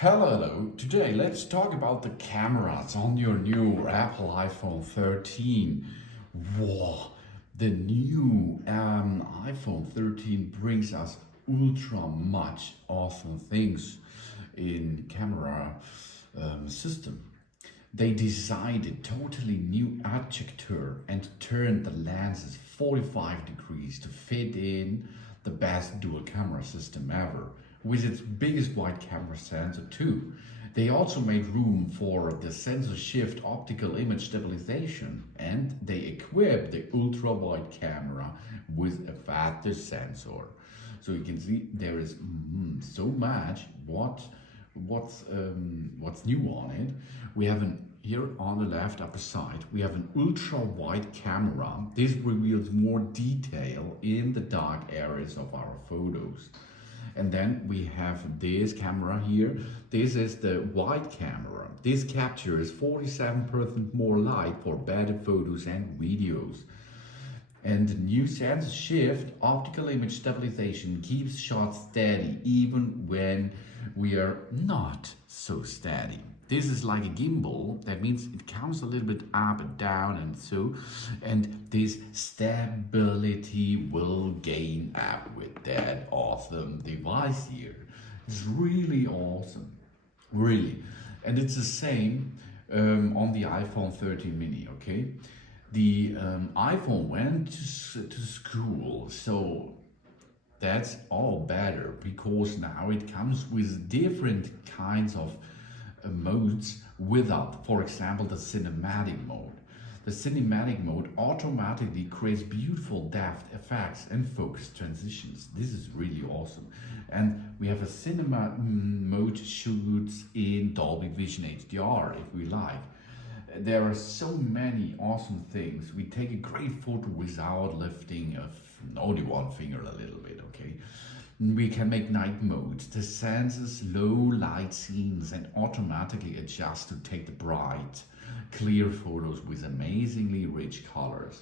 Hello, today let's talk about the cameras on your new Apple iPhone 13. Whoa, the new iPhone 13 brings us ultra much awesome things in camera system. They designed a totally new architecture and turned the lenses 45 degrees to fit in the best dual camera system ever, with its biggest wide camera sensor too. They also made room for the sensor shift optical image stabilization, and they equipped the ultra wide camera with a faster sensor. So you can see there is so much what's new on it. We have here on the left upper side, we have an ultra wide camera. This reveals more detail in the dark areas of our photos. And then we have this camera here. This is the wide camera. This captures 47% more light for better photos and videos. And the new sensor shift optical image stabilization keeps shots steady even when we are not so steady. This is like a gimbal. That means it comes a little bit up and down and this stability will gain up with that awesome device here. It's really awesome, really. And it's the same on the iPhone 13 mini, okay? The iPhone went to school, so that's all better because now it comes with different kinds of modes without, for example, the cinematic mode. The cinematic mode automatically creates beautiful depth effects and focus transitions. This is really awesome. And we have a cinema mode shoots in Dolby Vision HDR if we like. There are so many awesome things. We take a great photo without lifting only one finger a little bit, okay? We can make night mode. The senses low light scenes and automatically adjust to take the bright, clear photos with amazingly rich colors.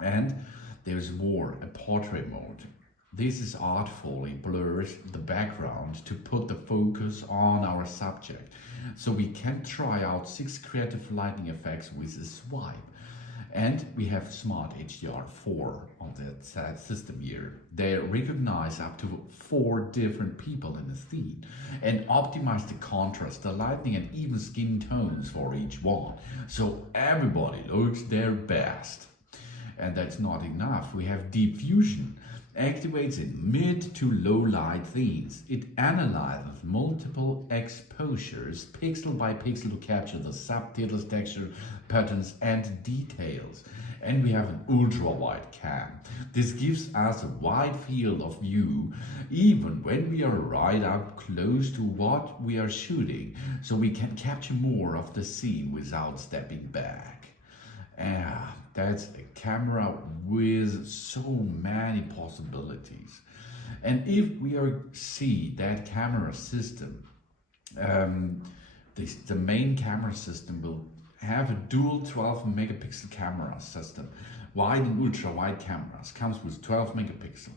And there's more, a portrait mode. This is artfully blurs the background to put the focus on our subject. So we can try out 6 creative lighting effects with a swipe. And we have Smart HDR4 on that system here. They recognize up to 4 different people in the scene and optimize the contrast, the lighting and even skin tones for each one. So everybody looks their best. And that's not enough. We have Deep Fusion. Activates in mid to low light scenes. It analyzes multiple exposures pixel by pixel to capture the subtlest texture, patterns and details. And we have an ultra wide cam. This gives us a wide field of view even when we are right up close to what we are shooting, so we can capture more of the scene without stepping back. That's a camera with so many possibilities. And if we see that camera system, the main camera system will have a dual 12 megapixel camera system. Wide and ultra wide cameras comes with 12 megapixel.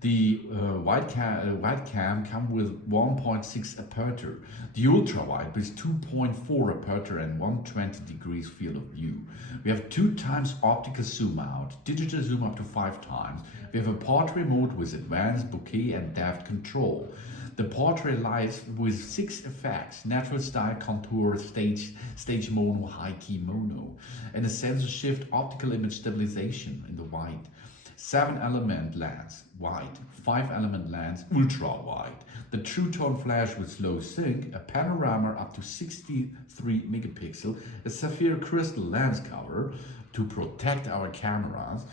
The wide cam comes with 1.6 aperture. The ultra wide with 2.4 aperture and 120 degrees field of view. We have 2 times optical zoom out, digital zoom up to 5 times. We have a portrait mode with advanced bokeh and depth control. The portrait lights with 6 effects: natural style, contour, stage mono, high key mono, and a sensor shift optical image stabilization in the wide. 7-element lens, wide, 5-element lens, ultra wide. The true tone flash with slow sync, a panorama up to 63 megapixel, a sapphire crystal lens cover to protect our cameras,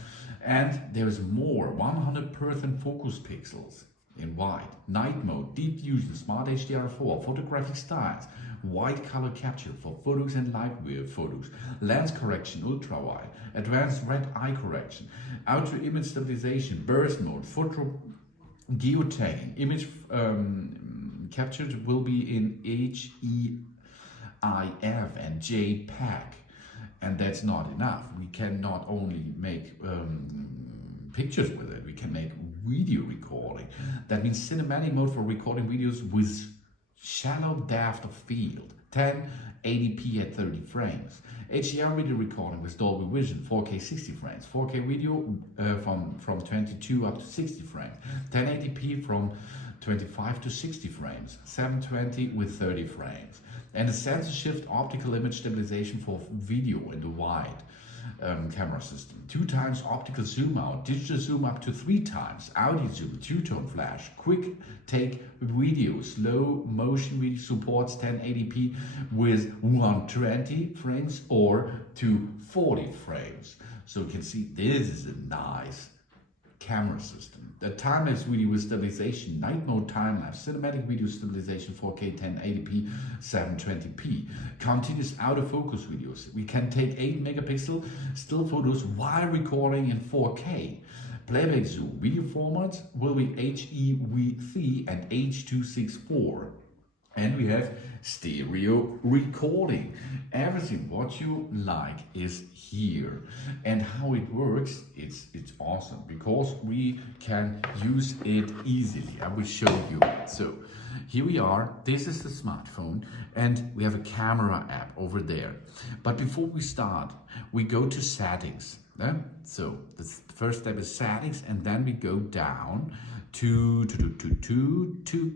and there is more, 100% focus pixels in wide, night mode, deep fusion, smart HDR4, photographic styles, wide color capture for photos and live photos, lens correction, ultra wide, advanced red eye correction, auto image stabilization, burst mode, photo geotagging, image captured will be in HEIF and JPEG. And that's not enough. We can not only make pictures with it, we can make video recording. That means cinematic mode for recording videos with shallow depth of field, 1080p at 30 frames, HDR video recording with Dolby Vision, 4K 60 frames, 4K video from 22 up to 60 frames, 1080p from 25 to 60 frames, 720 with 30 frames, and a sensor shift optical image stabilization for video in the wide camera system. 2 times optical zoom out, digital zoom up to 3 times, audio zoom, two-tone flash, quick take video, slow motion video, supports 1080p with 120 frames or to 40 frames. So you can see this is a nice camera system. The time-lapse video with stabilization, night mode time-lapse, cinematic video stabilization, 4K 1080p 720p, continuous autofocus videos. We can take 8 megapixel still photos while recording in 4K. Playback zoom, video formats will be HEV3 and H.264. And we have stereo recording. Everything what you like is here. And how it works, it's awesome because we can use it easily. I will show you. So here we are. This is the smartphone and we have a camera app over there. But before we start, we go to settings. So the first step is settings, and then we go down to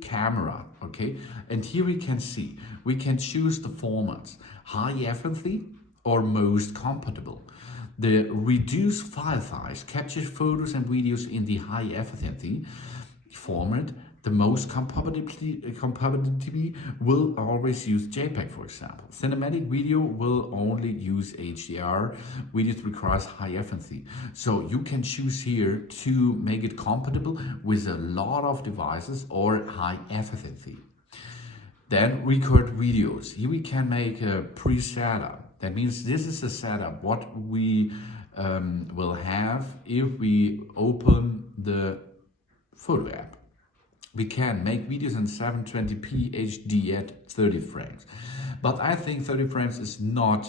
camera, okay? And here we can see, we can choose the formats, high efficiency or most compatible. The reduced file size captures photos and videos in the high efficiency format. The most compatibility will always use JPEG, for example. Cinematic video will only use HDR. Videos requires high efficiency. So you can choose here to make it compatible with a lot of devices or high efficiency. Then record videos. Here we can make a pre-setup. That means this is a setup what we will have if we open the photo app. We can make videos in 720p HD at 30 frames. But I think 30 frames is not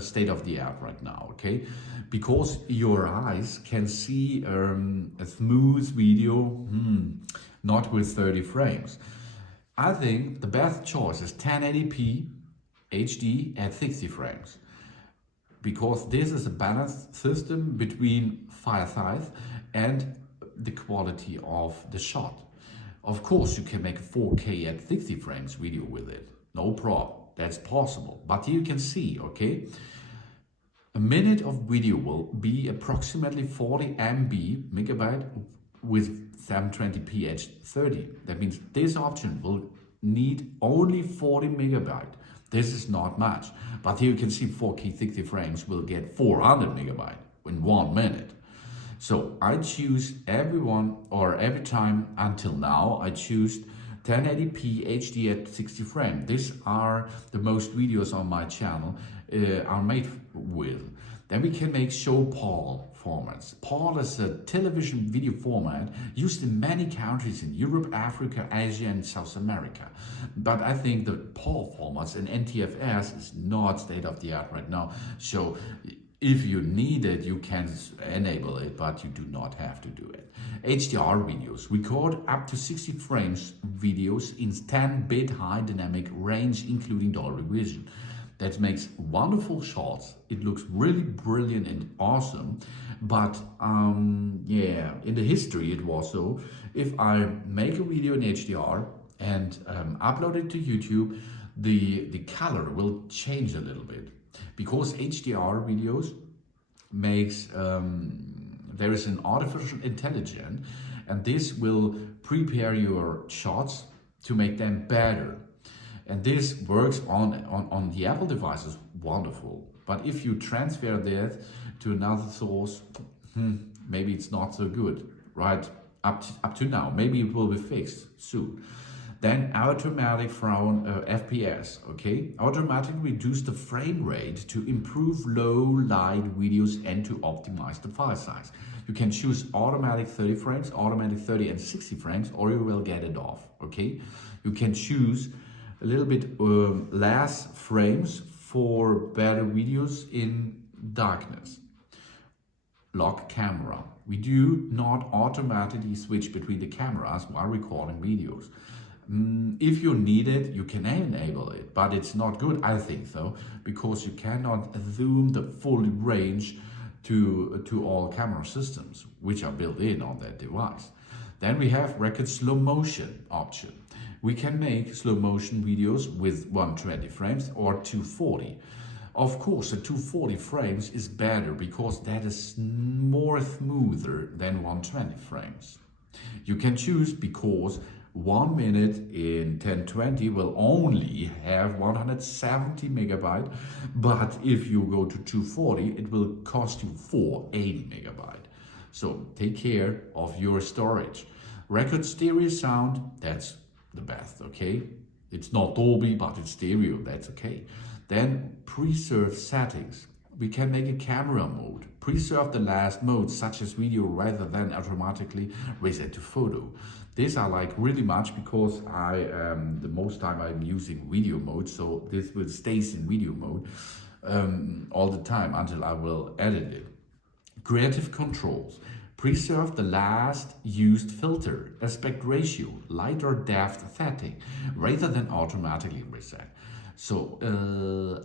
state of the art right now, okay? Because your eyes can see a smooth video, not with 30 frames. I think the best choice is 1080p HD at 60 frames. Because this is a balanced system between file size and the quality of the shot. Of course, you can make 4K at 60 frames video with it. No problem. That's possible. But here you can see, okay, a minute of video will be approximately 40 megabyte with 720p H30. That means this option will need only 40 megabyte. This is not much. But here you can see 4K 60 frames will get 400 megabyte in 1 minute. So I choose every time until now, I choose 1080p HD at 60 frames. These are the most videos on my channel are made with. Then we can make show PAL formats. PAL is a television video format used in many countries in Europe, Africa, Asia, and South America. But I think the PAL formats and NTFS is not state of the art right now. So if you need it, you can enable it, but you do not have to do it. HDR videos record up to 60 frames videos in 10-bit high dynamic range, including Dolby Vision. That makes wonderful shots. It looks really brilliant and awesome. But yeah, in the history it was so, if I make a video in HDR and upload it to YouTube, the color will change a little bit. Because HDR videos makes, there is an artificial intelligence, and this will prepare your shots to make them better. And this works on the Apple devices, wonderful. But if you transfer that to another source, maybe it's not so good, right? Up to now, maybe it will be fixed soon. Then automatic from FPS, okay? Automatic reduce the frame rate to improve low light videos and to optimize the file size. You can choose automatic 30 frames, automatic 30 and 60 frames, or you will get it off, okay? You can choose a little bit less frames for better videos in darkness. Lock camera. We do not automatically switch between the cameras while recording videos. If you need it, you can enable it, but it's not good, I think so, because you cannot zoom the full range to all camera systems, which are built in on that device. Then we have record slow motion option. We can make slow motion videos with 120 frames or 240. Of course, the 240 frames is better because that is more smoother than 120 frames. You can choose because 1 minute in 1020 will only have 170 megabyte, but if you go to 240, it will cost you 480 megabyte. So take care of your storage. Record stereo sound, that's the best, okay? It's not Dolby, but it's stereo, that's okay. Then preserve settings. We can make a camera mode. Preserve the last mode, such as video, rather than automatically reset to photo. This I like really much because the most time I'm using video mode, so this will stay in video mode all the time until I will edit it. Creative controls. Preserve the last used filter, aspect ratio, light or depth setting, rather than automatically reset. So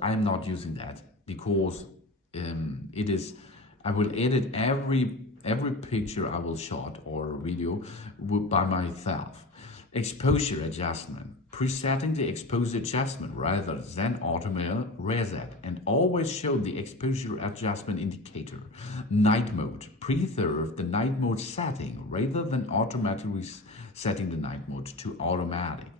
I'm not using that because I will edit every picture I will shot or video by myself. Exposure adjustment. Presetting the exposure adjustment rather than automatic reset, and always show the exposure adjustment indicator. Night mode. Preserve the night mode setting rather than automatically setting the night mode to automatic.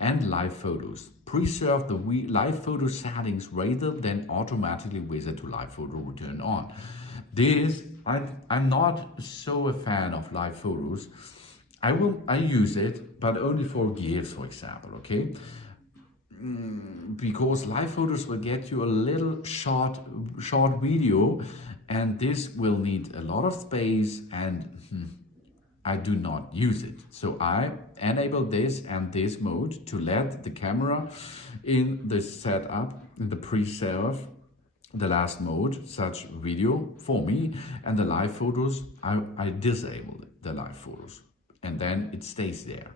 And live photos. Preserve the live photo settings rather than automatically reset to live photo return on. This, I'm not so a fan of live photos. I use it, but only for GIFs, for example, okay? Because live photos will get you a little short video, and this will need a lot of space, and I do not use it. So I enable this and this mode to let the camera in the setup, in the preserve, the last mode, such video for me, and the live photos, I disable the live photos, and then it stays there.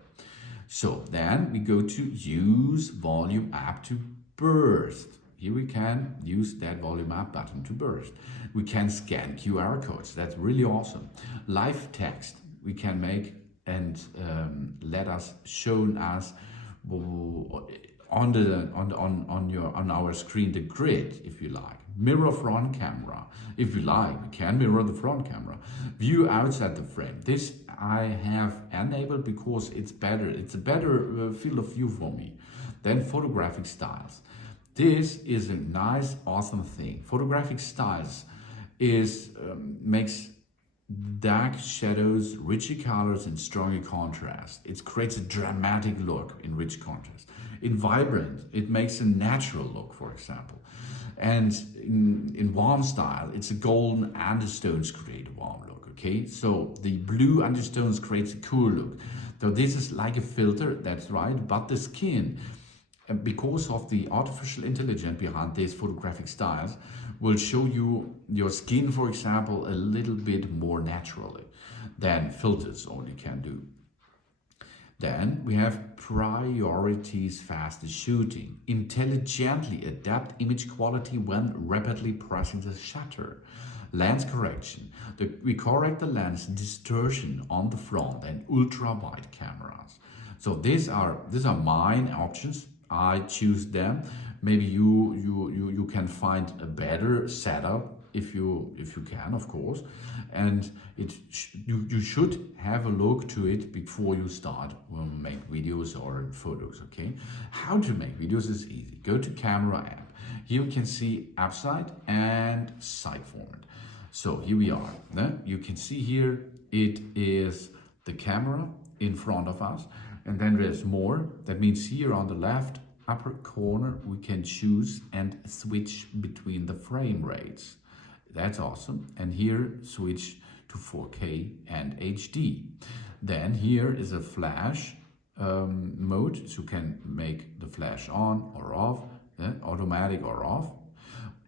So then we go to use volume up to burst. Here we can use that volume up button to burst. We can scan QR codes, that's really awesome. Live text we can make and let us show us on our screen the grid, if you like. Mirror front camera, if you like, we can mirror the front camera. View outside the frame. This I have enabled because it's better. It's a better field of view for me. Then photographic styles. This is a nice, awesome thing. Photographic styles makes dark shadows, richer colors, and stronger contrast. It creates a dramatic look in rich contrast. In vibrant, it makes a natural look, for example. And in warm style, it's a golden undertones create a warm look, okay? So the blue undertones creates a cool look. So this is like a filter, that's right, but the skin, because of the artificial intelligence behind these photographic styles, will show you your skin, for example, a little bit more naturally than filters only can do. Then we have priorities faster shooting. Intelligently adapt image quality when rapidly pressing the shutter. Lens correction. We correct the lens distortion on the front and ultra-wide cameras. So these are mine options. I choose them. Maybe you can find a better setup if you can, of course, and you should have a look to it before you start make videos or photos. Okay, how to make videos is easy. Go to camera app. Here you can see upside and side format. So here we are. You can see here it is the camera in front of us, and then there's more. That means here on the left upper corner we can choose and switch between the frame rates. That's awesome. And here switch to 4K and HD. Then here is a flash mode, so you can make the flash on or off, automatic or off.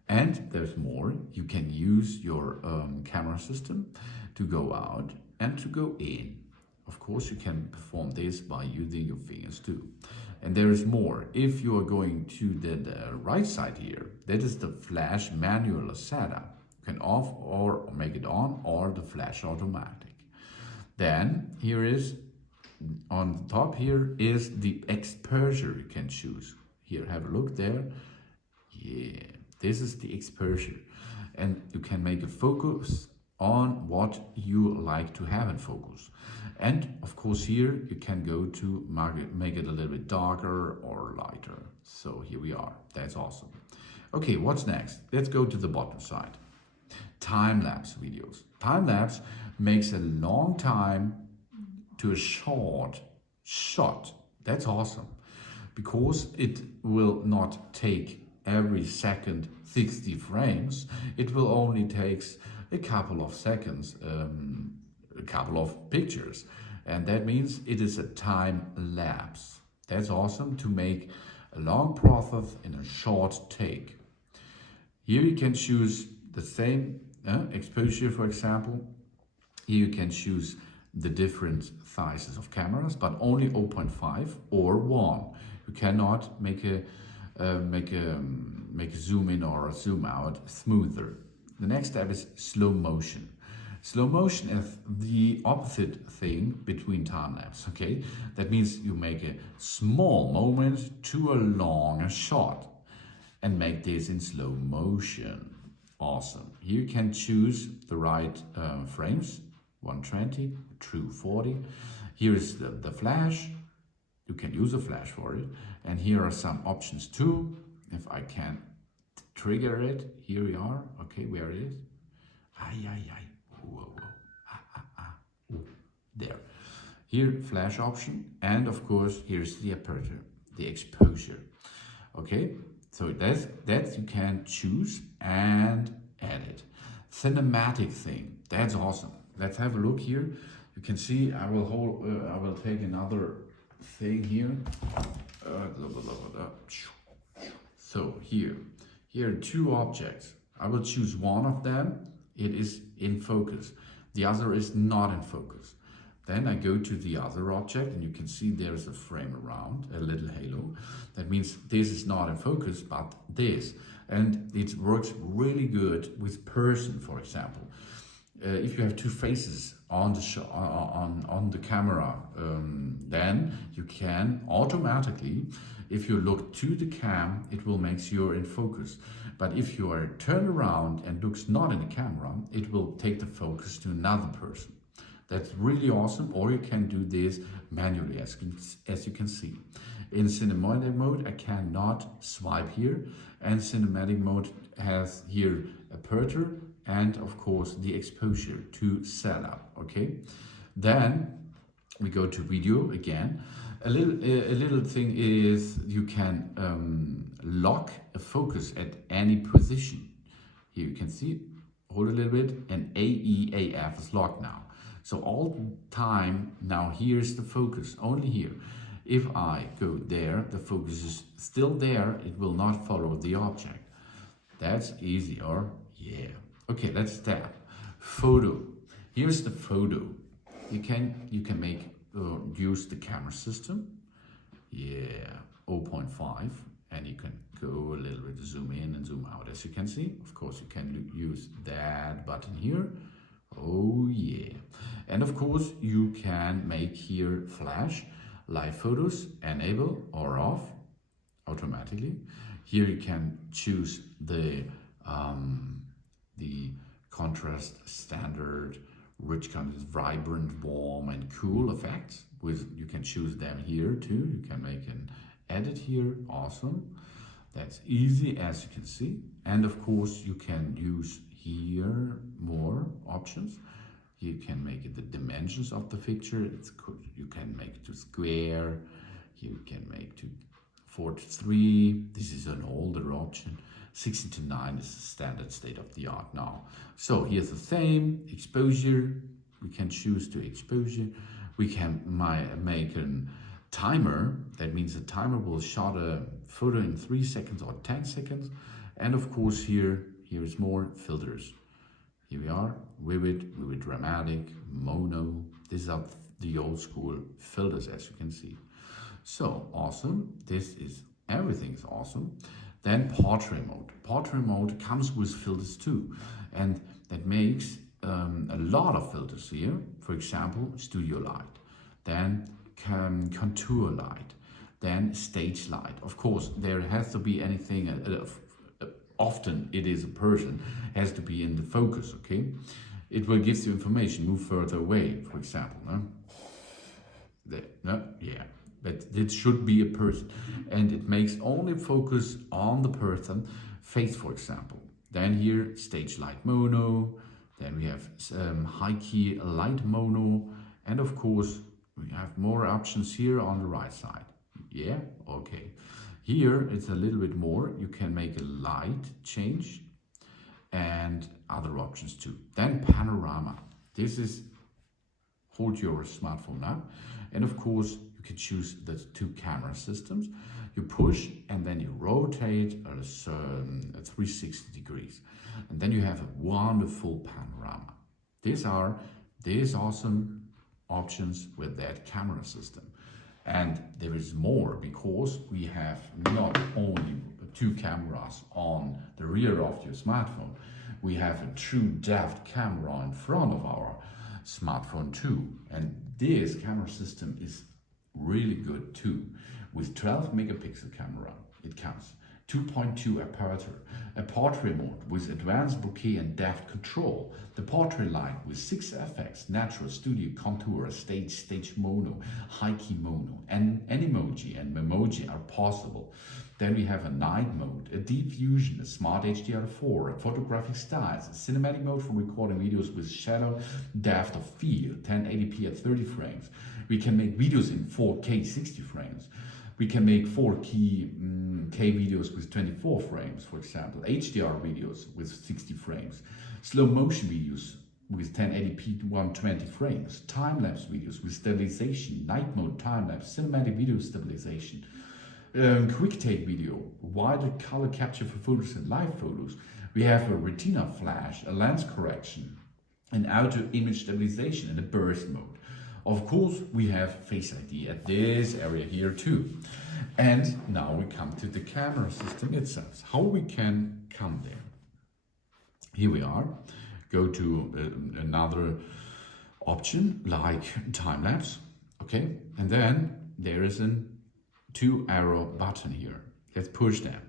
And there's more. You can use your camera system to go out and to go in. Of course, you can perform this by using your fingers too. And there is more. If you are going to the right side here, that is the flash manual setup. You can off or make it on, or the flash automatic. Then here is, on the top here is the exposure you can choose. Here, have a look there. Yeah, this is the exposure. And you can make a focus on what you like to have in focus. And of course here you can go to make it a little bit darker or lighter. So here we are, that's awesome. Okay, what's next? Let's go to the bottom side. Time-lapse videos. Time-lapse makes a long time to a short shot. That's awesome, because it will not take every second 60 frames. It will only take a couple of seconds, a couple of pictures, and that means it is a time lapse. That's awesome to make a long process in a short take. Here you can choose the same exposure, for example. Here you can choose the different sizes of cameras, but only 0.5 or 1. You cannot make a zoom in or a zoom out smoother. The next step is slow motion. Slow motion is the opposite thing between time lapse, okay? That means you make a small moment to a longer shot and make this in slow motion. Awesome. Here you can choose the right frames, 120, 240. Here is the flash. You can use a flash for it. And here are some options too. If I can trigger it, here we are. Okay, where it is. Whoa. There. Here, flash option. And of course, here's the aperture, the exposure. Okay, so that's you can choose and edit. Cinematic thing, that's awesome. Let's have a look here. You can see I will take another thing here. So here are two objects. I will choose one of them. It is in focus. The other is not in focus. Then I go to the other object and you can see there's a frame around, a little halo. That means this is not in focus, but this. And it works really good with person, for example. If you have two faces on the camera, then you can automatically, if you look to the cam, it will make you're in focus. But if you are turned around and looks not in the camera, it will take the focus to another person. That's really awesome. Or you can do this manually, as you can see. In cinematic mode, I cannot swipe here, and cinematic mode has here aperture and of course the exposure to set up. Okay, then we go to video again. A little thing is you can lock a focus at any position. Here you can see, hold a little bit, and AEAF is locked now. So all the time now here's the focus, only here. If I go there, the focus is still there, it will not follow the object. That's easier, yeah. Okay, let's tap photo. Here's the photo. You can make use the camera system. Yeah, 0.5, and you can go a little bit zoom in and zoom out. As you can see, of course, you can use that button here. Oh yeah, and of course you can make here flash, live photos, enable or off automatically. Here you can choose the contrast, standard, rich, kind of vibrant, warm, and cool effects. You can choose them here too. You can make an edit here. Awesome. That's easy, as you can see. And of course you can use here more options. You can make it the dimensions of the picture. You can make it to square. You can make to 4:3. This is an older option. 16:9 is the standard state of the art now. So here's the same exposure. We can choose to exposure. We can make a timer. That means the timer will shot a photo in 3 seconds or 10 seconds. And of course here's more filters. Here we are, vivid, dramatic, mono. These the old school filters, as you can see. So awesome. This is everything's awesome. Then portrait mode. Portrait mode comes with filters too, and that makes a lot of filters here. For example, studio light, then contour light, then stage light. Of course, there has to be anything. Often it is a person has to be in the focus. Okay, it will give you information. Move further away, for example. No? There, no, yeah. But it should be a person, and it makes only focus on the person face, for example. Then here, stage light mono, then we have high key light mono, and of course we have more options here on the right side. Yeah, okay. Here it's a little bit more. You can make a light change and other options too. Then panorama. This is hold your smartphone up, and of course you can choose the two camera systems. You push and then you rotate 360 degrees, and then you have a wonderful panorama. These are awesome options with that camera system. And there is more, because we have not only two cameras on the rear of your smartphone, we have a true depth camera in front of our smartphone too. And this camera system is really good too. With 12 megapixel camera, it comes 2.2 aperture, a portrait mode with advanced bokeh and depth control, the portrait light with 6 FX, natural, studio, contour, stage mono, high key mono, and Animoji and Memoji are possible. Then we have a night mode, a deep fusion, a smart HDR4, a photographic styles, a cinematic mode for recording videos with shadow, depth of field, 1080p at 30 frames. We can make videos in 4K 60 frames. We can make 4K videos with 24 frames, for example, HDR videos with 60 frames, slow motion videos with 1080p 120 frames, time-lapse videos with stabilization, night mode time-lapse, cinematic video stabilization, quick take video, wider color capture for photos and live photos. We have a retina flash, a lens correction, an auto image stabilization, and a burst mode. Of course, we have Face ID at this area here too. And now we come to the camera system itself. How we can come there. Here we are. Go to another option like time-lapse. Okay, and then there is a 2-arrow button here. Let's push that.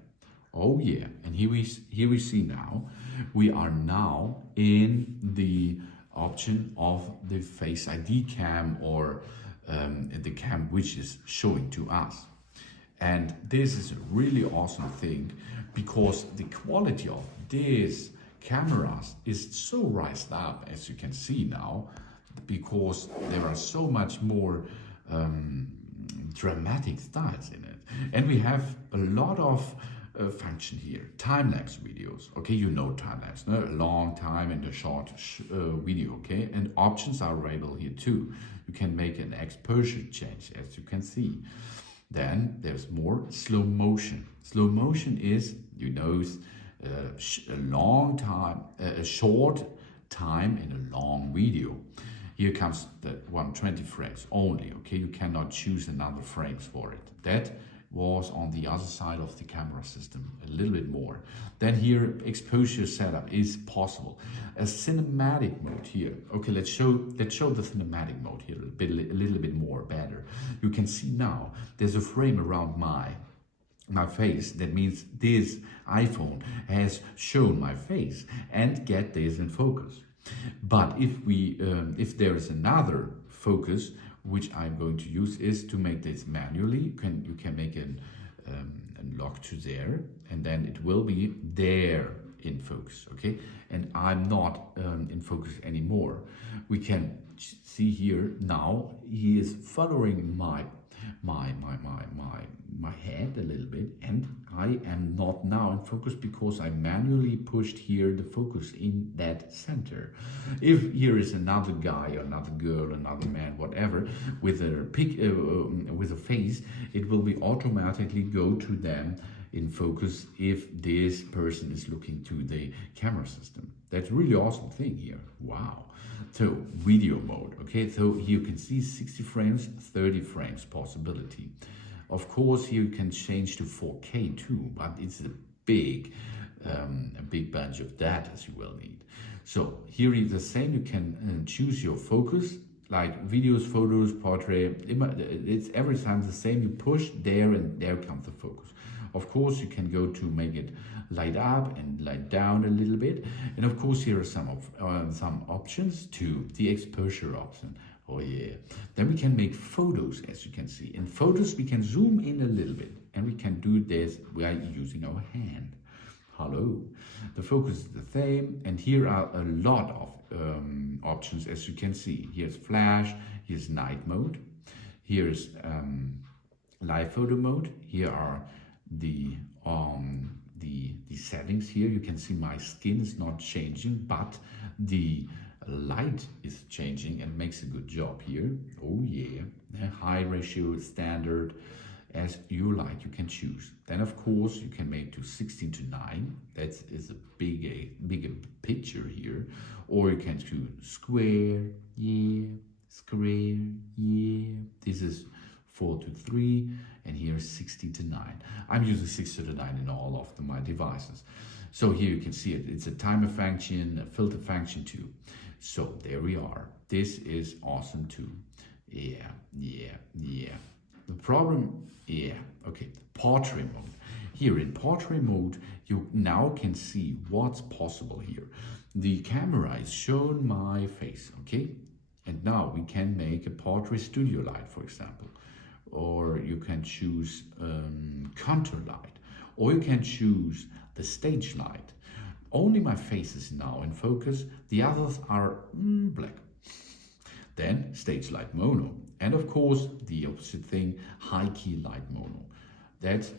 Oh yeah, and here we see now, we are now in the option of the Face ID cam, or the cam which is showing to us. And this is a really awesome thing, because the quality of these cameras is so raised up, as you can see now, because there are so much more dramatic styles in it. And we have a lot of function here. Time-lapse videos. Okay, you know time-lapse, no? A long time and a short video, okay? And options are available here too. You can make an exposure change, as you can see. Then there's more slow motion. Slow motion is, you know, a long time, a short time in a long video. Here comes the 120 frames only, okay? You cannot choose another frames for it. That was on the other side of the camera system, a little bit more. Then here, exposure setup is possible. A cinematic mode here. Okay, let's show the cinematic mode here a little bit more better. You can see now there's a frame around my face. That means this iPhone has shown my face and get this in focus. But if there is another focus, which I'm going to use, is to make this manually. You can make a lock to there, and then it will be there in focus, okay? And I'm not in focus anymore. We can see here now he is following my head a little bit, and I am not now in focus because I manually pushed here the focus in that center. If here is another guy, another girl, another man, whatever, with a face, it will be automatically go to them in focus if this person is looking to the camera system. That's really awesome thing here. Wow. So video mode. Okay, so here you can see 60 frames, 30 frames possibility. Of course, here you can change to 4K too, but it's a big bunch of data as you will need. So here is the same. You can choose your focus, like videos, photos, portrait. It's every time the same. You push there and there comes the focus. Of course, you can go to make it light up and light down a little bit. And of course, here are some options to the exposure option. Oh yeah. Then we can make photos, as you can see. In photos, we can zoom in a little bit, and we can do this by using our hand. Hello. The focus is the same, and here are a lot of options, as you can see. Here's flash, here's night mode, here's live photo mode. Here are the settings. Here you can see my skin is not changing, but the light is changing and makes a good job here. Oh yeah. High ratio, standard, as you like, you can choose. Then of course you can make to 16:9. That is a bigger picture here. Or you can choose square, yeah, square, yeah. This is 4:3, and here is 16:9. I'm using 16:9 in all of my devices. So here you can see it. It's a timer function, a filter function too. So there we are. This is awesome too. Yeah. The problem, okay, portrait mode. Here in portrait mode, you now can see what's possible here. The camera is showing my face, okay? And now we can make a portrait studio light, for example. Or you can choose contour light. Or you can choose the stage light. Only my face is now in focus. The others are black. Then stage light mono. And of course, the opposite thing, high key light mono. That's,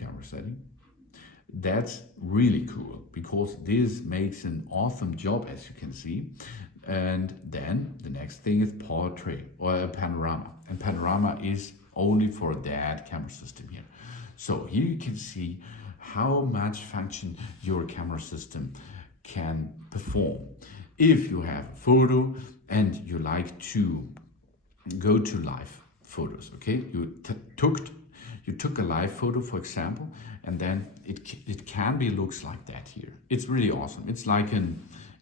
camera setting. That's really cool because this makes an awesome job, as you can see. And then the next thing is portrait or panorama. And panorama is only for that camera system here. So here you can see how much function your camera system can perform. If you have a photo and you like to go to live photos, okay? You took a live photo, for example, and then it can be looks like that here. It's really awesome. It's like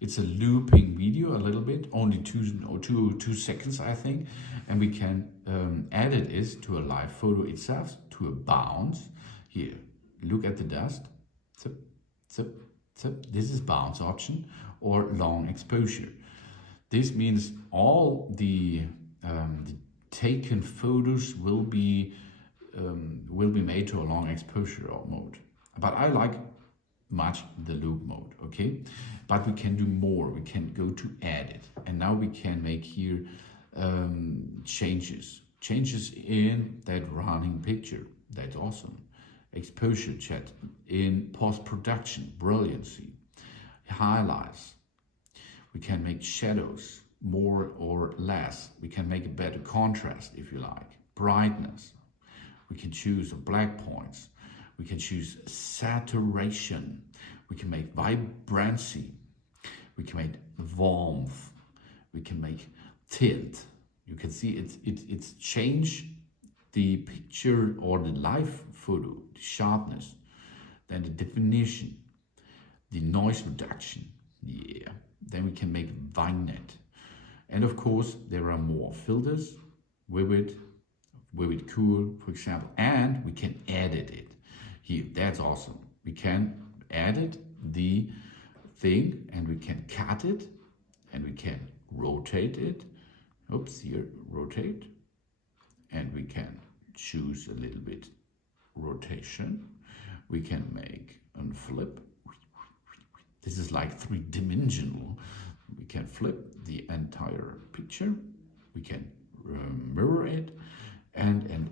it's a looping video a little bit, only two seconds, I think, and we can edit it to a live photo itself, to a bounce. Here, look at the dust. Zip, zip, zip. This is bounce option or long exposure. This means all the taken photos will be made to a long exposure mode. But I like much the loop mode, okay? But we can do more. We can go to edit, and now we can make here changes in that running picture. That's awesome. Exposure chat in post-production, brilliancy, highlights. We can make shadows more or less. We can make a better contrast if you like. Brightness. We can choose black points. We can choose saturation. We can make vibrancy. We can make warmth. We can make tint. You can see it's change the picture or the live photo, the sharpness, then the definition, the noise reduction. Yeah. Then we can make vignette. And of course, there are more filters, vivid, cool, for example, and we can edit it. Here, that's awesome. We can edit the thing and we can cut it and we can rotate it. Oops, here, rotate. And we can choose a little bit rotation. We can make a flip. This is like three-dimensional. We can flip the entire picture. We can mirror it and.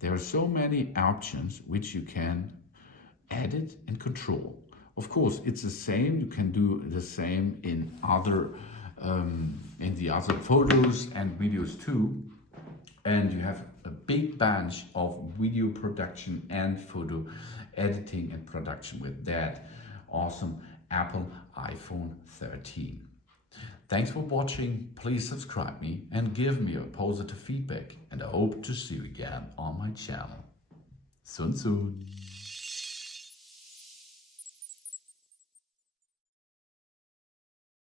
There are so many options which you can edit and control. Of course, it's the same. You can do the same in the other photos and videos too. And you have big bunch of video production and photo editing and production with that awesome Apple iPhone 13. Thanks for watching. Please subscribe me and give me a positive feedback, and I hope to see you again on my channel. Sun Sun.